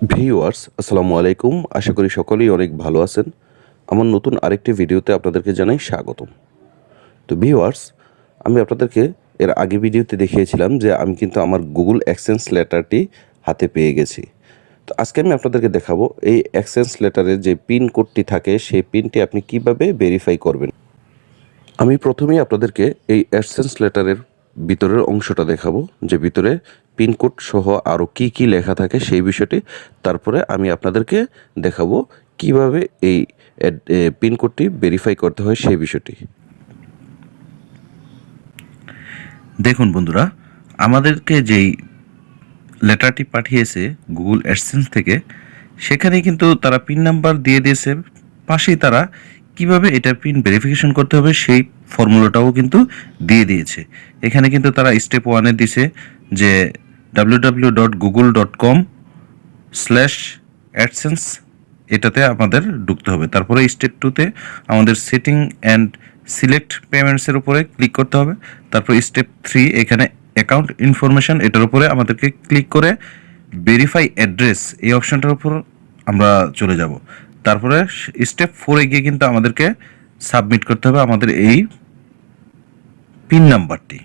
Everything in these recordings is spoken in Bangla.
ভিউয়ার্স আসসালামু আলাইকুম। আশা করি সকলেই অনেক ভালো আছেন। আমার নতুন আরেকটি ভিডিওতে আপনাদেরকে জানাই স্বাগতম। তো ভিউয়ার্স, আমি আপনাদেরকে এর আগে ভিডিওতে দেখিয়েছিলাম যে আমি কিন্তু আমার গুগল অ্যাডসেন্স লেটারটি হাতে পেয়ে গেছি। তো আজকে আমি আপনাদেরকে দেখাবো এই অ্যাডসেন্স লেটারের যে পিন কোডটি থাকে সেই পিনটি আপনি কিভাবে ভেরিফাই করবেন। আমি প্রথমেই আপনাদেরকে এই অ্যাডসেন্স লেটারের ভিতরের অংশটা দেখাবো, যে ভিতরে পিনকোড সহ আরও কি কি লেখা থাকে সেই বিষয়টি। তারপরে আমি আপনাদেরকে দেখাবো কিভাবে এই পিনকোডটি ভেরিফাই করতে হয় সেই বিষয়টি। দেখুন বন্ধুরা, আমাদেরকে যেই লেটারটি পাঠিয়েছে গুগল অ্যাডসেন্স থেকে, সেখানে কিন্তু তারা পিন নাম্বার দিয়ে দিয়েছে। পাশেই তারা কিভাবে এটা পিন ভেরিফিকেশন করতে হবে সেই ফর্মুলাটাও কিন্তু দিয়ে দিয়েছে। এখানে কিন্তু তারা স্টেপ 1-এ দিছে যে www.google.com/adsense এটাতে আমাদের ঢুকতে হবে। তারপরে স্টেপ 2-তে আমাদের সেটিং অ্যান্ড সিলেক্ট পেমেন্টসের উপরে ক্লিক করতে হবে। তারপর স্টেপ 3 এখানে অ্যাকাউন্ট ইনফরমেশন, এটার উপরে আমাদেরকে ক্লিক করে ভেরিফাই অ্যাড্রেস এই অপশনটার উপর আমরা চলে যাব। তারপরে স্টেপ 4-এ গিয়ে কিন্তু আমাদেরকে সাবমিট করতে হবে আমাদের এই পিন নাম্বারটি।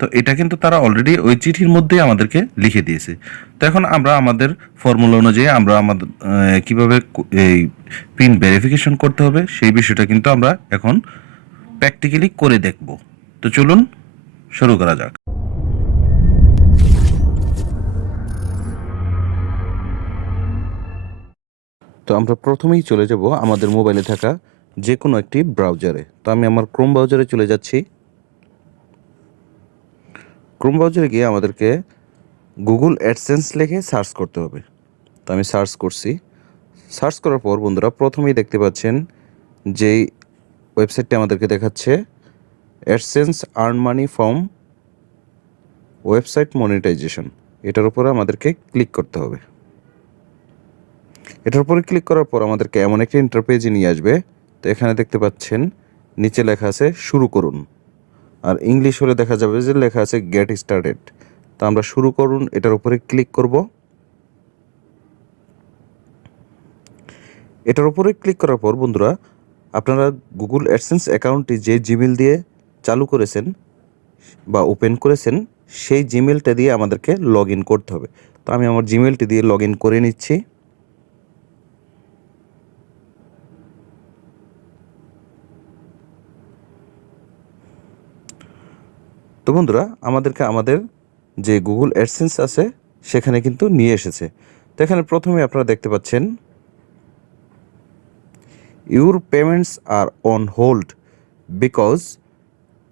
তো এটা কিন্তু তারা অলরেডি ওই চিঠির মধ্যেই আমাদেরকে লিখে দিয়েছে। তো এখন আমরা আমাদের ফর্মুলা অনুযায়ী আমরা আমাদের কীভাবে এই পিন ভেরিফিকেশন করতে হবে সেই বিষয়টা কিন্তু আমরা এখন প্র্যাকটিক্যালি করে দেখব। তো চলুন শুরু করা যাক। তো আমরা প্রথমেই চলে যাব আমাদের মোবাইলে থাকা যে কোনো একটি ব্রাউজারে। তো আমি আমার ক্রোম ব্রাউজারে চলে যাচ্ছি। ক্রোম ব্রাউজারে গিয়ে আমাদেরকে গুগল অ্যাডসেন্স লিখে সার্চ করতে হবে। তো আমি সার্চ করছি। সার্চ করার পর বন্ধুরা প্রথমেই দেখতে পাচ্ছেন যেই ওয়েবসাইটটি আমাদেরকে দেখাচ্ছে AdSense earn money from website monetization, এটার উপরে আমাদেরকে ক্লিক করতে হবে। এটার উপরে ক্লিক করার পর আমাদেরকে এমন একটা ইন্টারপেজে নিয়ে আসবে। তো এখানে দেখতে পাচ্ছেন নিচে লেখা আছে শুরু করুন, আর ইংলিশ হলে দেখা যাবে যে লেখা আছে গেট স্টার্টেড। তো আমরা শুরু করুন এটার উপরে ক্লিক করব। এটার উপরে ক্লিক করার পর বন্ধুরা আপনারা গুগল অ্যাডসেন্স অ্যাকাউন্টটি যে জিমেল দিয়ে চালু করেছেন বা ওপেন করেছেন সেই জিমেলটা দিয়ে আমাদেরকে লগ ইন করতে হবে। তো আমি আমার জিমেলটি দিয়ে লগ ইন করে নিচ্ছি। তো বন্ধুরা আমাদেরকে আমাদের যে গুগল অ্যাডসেন্স আছে সেখানে কিন্তু নিয়ে এসেছে। তো এখানে প্রথমে আপনারা দেখতে পাচ্ছেন your payments are on hold because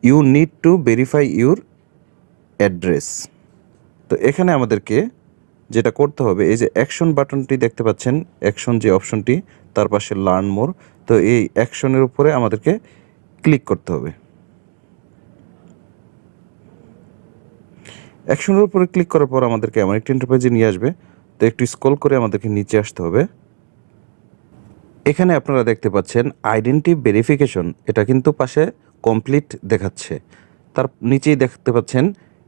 you need to verify your address. তো এখানে আমাদেরকে যেটা করতে হবে, এই যে অ্যাকশন বাটনটি দেখতে পাচ্ছেন, অ্যাকশন যে অপশনটি তার পাশে লার্ন মোর, তো এই অ্যাকশনের উপরে আমাদেরকে ক্লিক করতে হবে। অ্যাকশনের উপরে ক্লিক করার পর আমাদেরকে এমন একটি ইন্টারপেজে নিয়ে আসবে। তো একটু স্ক্রল করে আমাদেরকে নিচে আসতে হবে। এখানে আপনারা দেখতে পাচ্ছেন আইডেন্টি ভেরিফিকেশন, এটা কিন্তু পাশে কমপ্লিট দেখাচ্ছে। তার নিচেই দেখতে পাচ্ছেন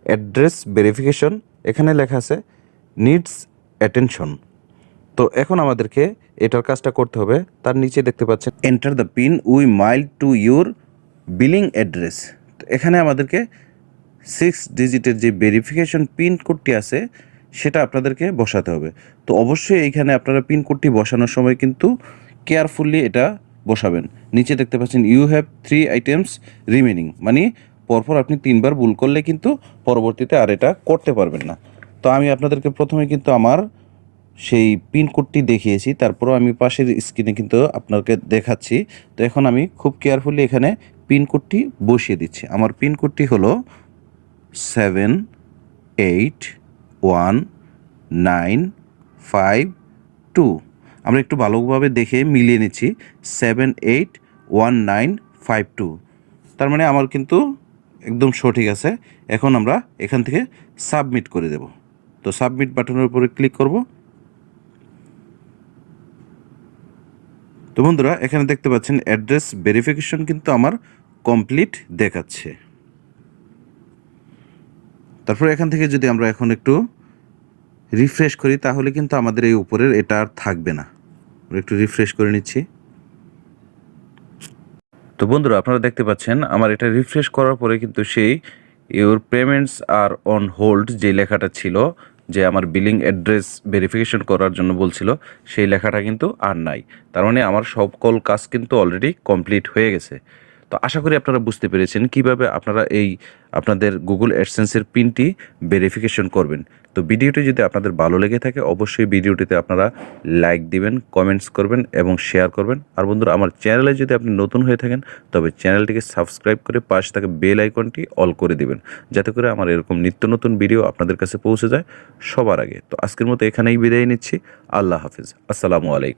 অ্যাড্রেস ভেরিফিকেশন, এখানে লেখা আছে নিডস অ্যাটেনশন। তো এখন আমাদেরকে এটার কাজটা করতে হবে। তার নিচে দেখতে পাচ্ছেন enter the pin we mile to your billing address. তো এখানে আমাদেরকে 6 ডিজিটের যে ভেরিফিকেশন পিন কোডটি আছে সেটা আপনাদেরকে বসাতে হবে। তো অবশ্যই এইখানে আপনারা পিন কোডটি বসানোর সময় কিন্তু কেয়ারফুলি এটা বসাবেন। নিচে দেখতে পাচ্ছেন ইউ হ্যাভ 3 আইটেমস রিমেনিং, মানে পরপর আপনি 3বার ভুল করলে কিন্তু পরবর্তীতে আর এটা করতে পারবেন না। তো আমি আপনাদেরকে প্রথমে কিন্তু আমার সেই পিন কোডটি দেখিয়েছি, তারপরও আমি পাশের স্ক্রিনে কিন্তু আপনাকে দেখাচ্ছি। তো এখন আমি খুব কেয়ারফুলি এখানে পিন কোডটি বসিয়ে দিচ্ছি। আমার পিন কোডটি হলো 78195 2। আমরা একটু ভালোভাবে দেখে মিলিয়ে নিচ্ছি 78195 2, তার মানে আমার কিন্তু একদম সঠিক আছে। এখন আমরা এখান থেকে সাবমিট করে দেব। তো সাবমিট বাটনের উপরে ক্লিক করব। তো বন্ধুরা এখানে দেখতে পাচ্ছেন অ্যাড্রেস ভেরিফিকেশন কিন্তু আমার কমপ্লিট দেখাচ্ছে। তারপর এখান থেকে যদি আমরা এখন একটু রিফ্রেশ করি তাহলে কিন্তু আমাদের এই উপরের এটা আর থাকবে না। আমরা একটু রিফ্রেশ করে নিচ্ছি। তো বন্ধুরা আপনারা দেখতে পাচ্ছেন আমার এটা রিফ্রেশ করার পরে কিন্তু সেই your payments are on hold যে লেখাটা ছিল, যে আমার বিলিং অ্যাড্রেস ভেরিফিকেশন করার জন্য বলছিল, সেই লেখাটা কিন্তু আর নাই। তার মানে আমার সকল কাজ কিন্তু অলরেডি কমপ্লিট হয়ে গেছে। তো আশা করি আপনারা বুঝতে পেরেছেন কিভাবে আপনারা এই আপনাদের গুগল অ্যাডসেন্সের পিনটি ভেরিফিকেশন করবেন। তো ভিডিওটি যদি আপনাদের ভালো লেগে থাকে অবশ্যই ভিডিওটিতে আপনারা লাইক দিবেন, কমেন্টস করবেন এবং শেয়ার করবেন। আর বন্ধুরা আমার চ্যানেলে যদি আপনি নতুন হয়ে থাকেন তবে চ্যানেলটিকে সাবস্ক্রাইব করে পাশে থাকা বেল আইকনটি অল করে দিবেন, যাতে করে আমার এরকম নিত্য নতুন ভিডিও আপনাদের কাছে পৌঁছে যায় সবার আগে। তো আজকের মতো এখানেই বিদায় নিচ্ছি। আল্লাহ হাফিজ। আসসালামু আলাইকুম।